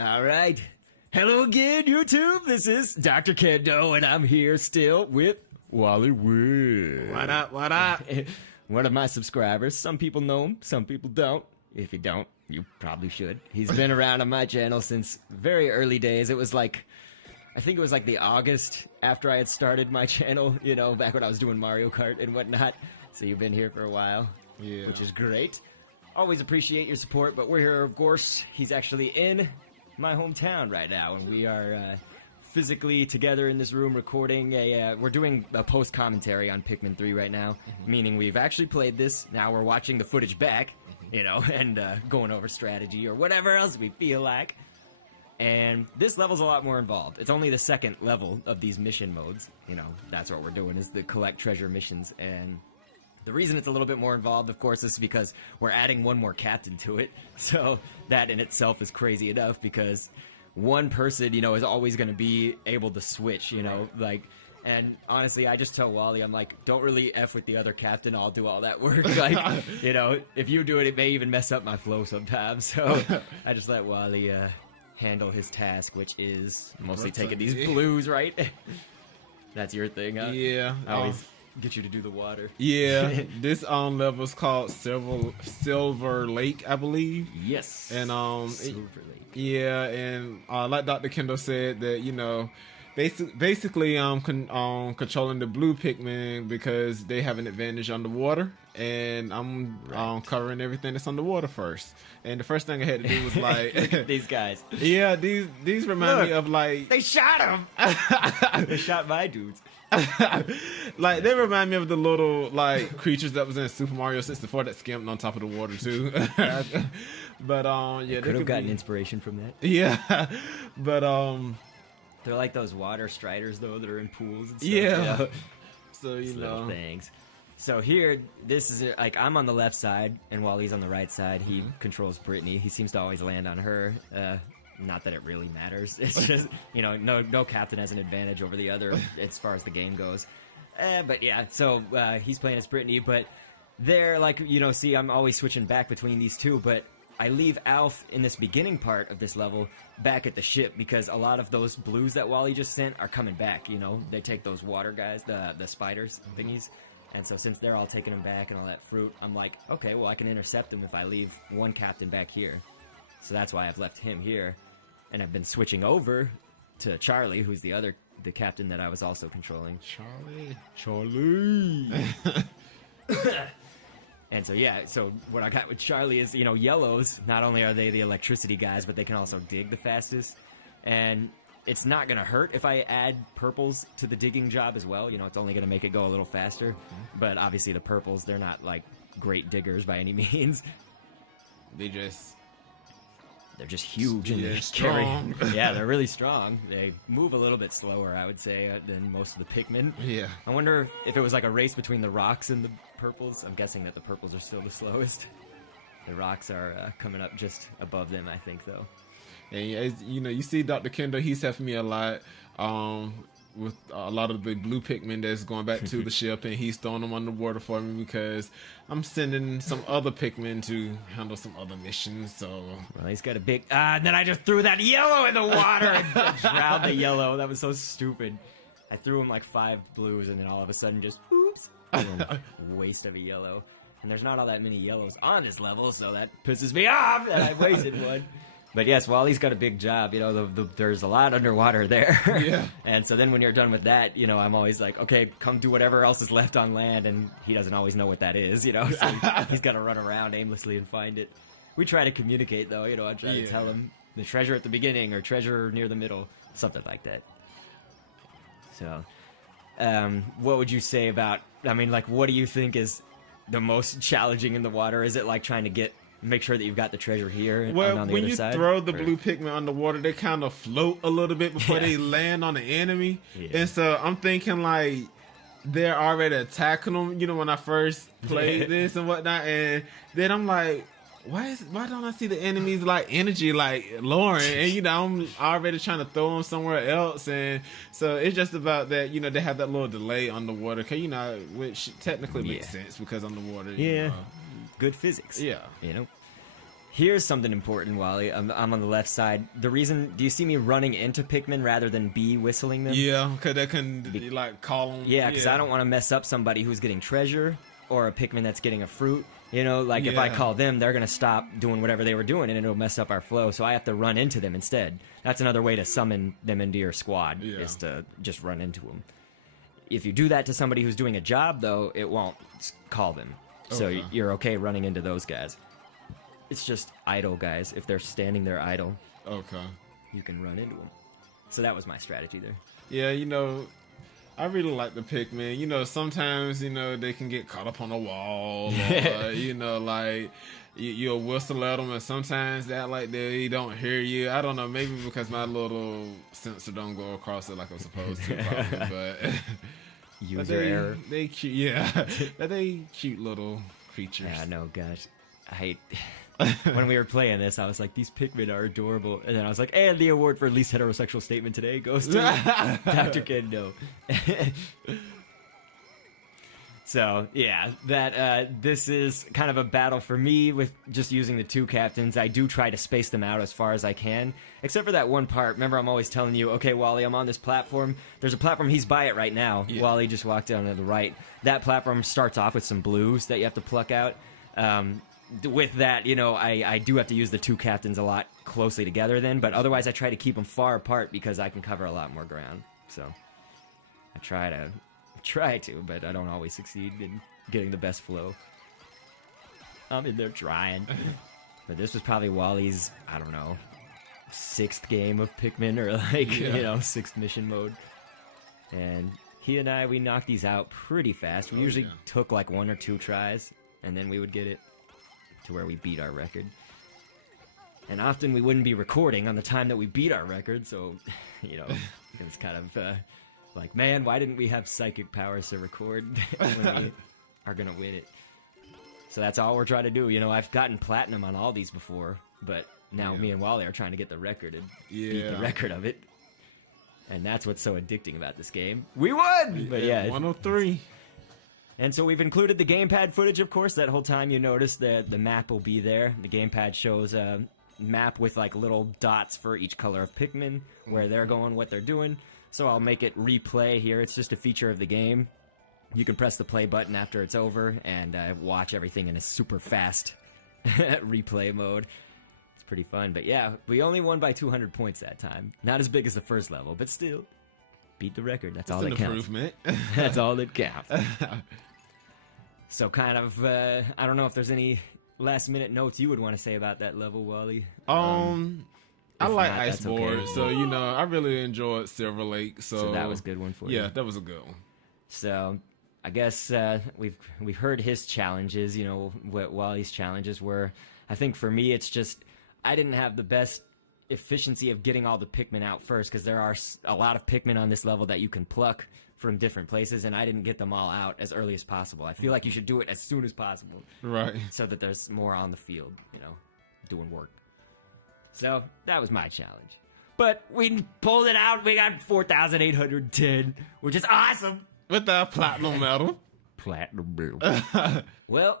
All right. Hello again, YouTube. This is Dr. Kendo, and I'm here still with Wally Wood. What up, what up? One of my subscribers. Some people know him, some people don't. If you don't, you probably should. He's been around on my channel since very early days. It was like, I think it was like the August after I had started my channel, you know, back when I was doing Mario Kart and whatnot. So you've been here for a while, Yeah. which is great. Always appreciate your support, but we're here, of course. He's actually in my hometown right now, and we are physically together in this room recording we're doing a post commentary on Pikmin 3 right now, meaning we've actually played this. Now we're watching the footage back, you know, and going over strategy or whatever else we feel like. And this level's a lot more involved. It's only the second level of these mission modes. You know, that's what we're doing, is the collect treasure missions. And the reason it's a little bit more involved, of course, is because we're adding one more captain to it. So that in itself is crazy enough, because one person, you know, is always going to be able to switch, you know, like, and honestly, I just tell Wally, I'm like, don't really F with the other captain, I'll do all that work. Like, you know, if you do it, it may even mess up my flow sometimes. So I just let Wally handle his task, which is mostly taking these blues, right? That's your thing, huh? Yeah. I always get you to do the water. Yeah. This level is called Silver Lake, I believe. Yes. And Silver Lake. yeah, and like Dr. Kendo said, that, you know, basically controlling the blue Pikmin because they have an advantage underwater, and I'm covering everything that's underwater first. And the first thing I had to do was like These guys. Yeah, these remind me of like They shot him. They shot my dudes. like they remind me of the little like creatures that was in Super Mario 64 that skimped on top of the water too. But yeah, Could have gotten inspiration from that. yeah, but They're like those water striders though that are in pools and stuff. yeah. You know? So you Little know things. So here, this is like, I'm on the left side and Wally's on the right side. He controls Brittany. He seems to always land on her. Not that it really matters. It's just, you know, no captain has an advantage over the other as far as the game goes. But yeah, so he's playing as Brittany, but they're like, you know, see, I'm always switching back between these two, but I leave Alf in this beginning part of this level back at the ship because a lot of those blues that Wally just sent are coming back, you know? They take those water guys, the spiders thingies. And so since they're all taking them back and all that fruit, I'm like, okay, well, I can intercept them if I leave one captain back here. So that's why I've left him here. And I've been switching over to Charlie, who's the captain that I was also controlling. Charlie! And so, yeah, so what I got with Charlie is, you know, yellows, not only are they the electricity guys, but they can also dig the fastest. And it's not going to hurt if I add purples to the digging job as well. You know, it's only going to make it go a little faster. But obviously the purples, they're not, like, great diggers by any means. they're just huge and Yeah, they're strong. Yeah, they're really strong. They move a little bit slower, I would say, than most of the Pikmin. Yeah. I wonder if it was like a race between the rocks and the purples. I'm guessing that the purples are still the slowest. The rocks are coming up just above them, I think, though. And as you know, you see Dr. Kendo, he's helping me a lot with a lot of the blue Pikmin that's going back to the ship, and he's throwing them underwater for me because I'm sending some other Pikmin to handle some other missions. So Well, he's got a big... and then I just threw that yellow in the water and drowned the yellow. That was so stupid. I threw him like 5 blues, and then all of a sudden just, oops, waste of a yellow. And there's not all that many yellows on this level, so that pisses me off that I wasted one. But yes, Wally's got a big job. You know, there's a lot underwater there. Yeah. And so then when you're done with that, you know, I'm always like, okay, come do whatever else is left on land. And he doesn't always know what that is, you know. So he's got to run around aimlessly and find it. We try to communicate, though. You know, I try to tell him the treasure at the beginning or treasure near the middle, something like that. So, what would you say about, I mean, like, what do you think is the most challenging in the water? Is it like trying to make sure that you've got the treasure here on the other side? when you throw the blue Pikmin underwater, they kind of float a little bit before they land on the enemy. Yeah. And so I'm thinking like they're already attacking them, you know, when I first played this and whatnot. And then I'm like, why don't I see the enemies like energy like lowering? And you know, I'm already trying to throw them somewhere else. And so it's just about that, you know, they have that little delay underwater, cause you know, which technically makes sense because underwater. You know, good physics. Yeah. You know. Here's something important, Wally. I'm on the left side. The reason, do you see me running into Pikmin rather than bee whistling them? Yeah, because they can like call them. Yeah, because I don't want to mess up somebody who's getting treasure or a Pikmin that's getting a fruit. You know, like if I call them, they're going to stop doing whatever they were doing and it'll mess up our flow. So I have to run into them instead. That's another way to summon them into your squad, is to just run into them. If you do that to somebody who's doing a job, though, it won't call them. So you're okay running into those guys. It's just idle guys. If they're standing there idle, you can run into them. So that was my strategy there. Yeah, you know, I really like the Pikmin. You know, sometimes, you know, they can get caught up on a wall. Or, you know, like, you'll whistle at them, and sometimes they act like they don't hear you. I don't know, maybe because my little sensor don't go across it like I'm supposed to, probably. But user error. They cute, yeah. They cute little creatures. Yeah, no, gosh. I hate... When we were playing this, I was like, these Pikmin are adorable. And then I was like, and the award for least heterosexual statement today goes to DrKendo. So, yeah, this is kind of a battle for me with just using the 2 captains. I do try to space them out as far as I can, except for that one part. Remember, I'm always telling you, okay, Wally, I'm on this platform. There's a platform, he's by it right now. Yeah. Wally just walked down to the right. That platform starts off with some blues that you have to pluck out. With that, you know, I do have to use the 2 captains a lot closely together then, but otherwise I try to keep them far apart because I can cover a lot more ground. So I try to, but I don't always succeed in getting the best flow. I'm in there trying. But this was probably Wally's, I don't know, 6th game of Pikmin, or like, you know, 6th mission mode. And he and I, we knocked these out pretty fast. We usually took like 1 or 2 tries, and then we would get it to where we beat our record. And often we wouldn't be recording on the time that we beat our record, so, you know, it's kind of like, man, why didn't we have psychic powers to record when we are gonna win it? So that's all we're trying to do. You know, I've gotten platinum on all these before, but now me and Wally are trying to get the record and beat the record of it. And that's what's so addicting about this game. We won! But yeah, 103. And so we've included the gamepad footage, of course. That whole time you notice that the map will be there. The gamepad shows a map with like little dots for each color of Pikmin, where they're going, what they're doing. So I'll make it replay here. It's just a feature of the game. You can press the play button after it's over and watch everything in a super fast replay mode. It's pretty fun. But yeah, we only won by 200 points that time. Not as big as the first level, but still. Beat the record. That's all that counts. Improvement. That's all that counts. So kind of, I don't know if there's any last-minute notes you would want to say about that level, Wally. I like Ice Board, so, you know, I really enjoyed Silver Lake. So that was a good one for you. Yeah, that was a good one. So I guess we've heard his challenges, you know, what Wally's challenges were. I think for me, it's just I didn't have the best efficiency of getting all the Pikmin out first, because there are a lot of Pikmin on this level that you can pluck from different places, and I didn't get them all out as early as possible. I feel like you should do it as soon as possible. Right. So that there's more on the field, you know, doing work. So that was my challenge. But we pulled it out. We got 4,810, which is awesome. With that platinum medal. Platinum medal. Well,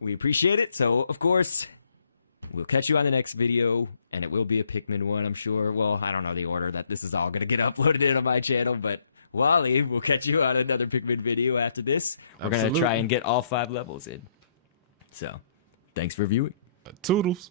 we appreciate it. So, of course, we'll catch you on the next video, and it will be a Pikmin one, I'm sure. Well, I don't know the order that this is all going to get uploaded in on my channel, but Wally, we'll catch you on another Pikmin video after this. We're going to try and get all 5 levels in. So, thanks for viewing. Toodles.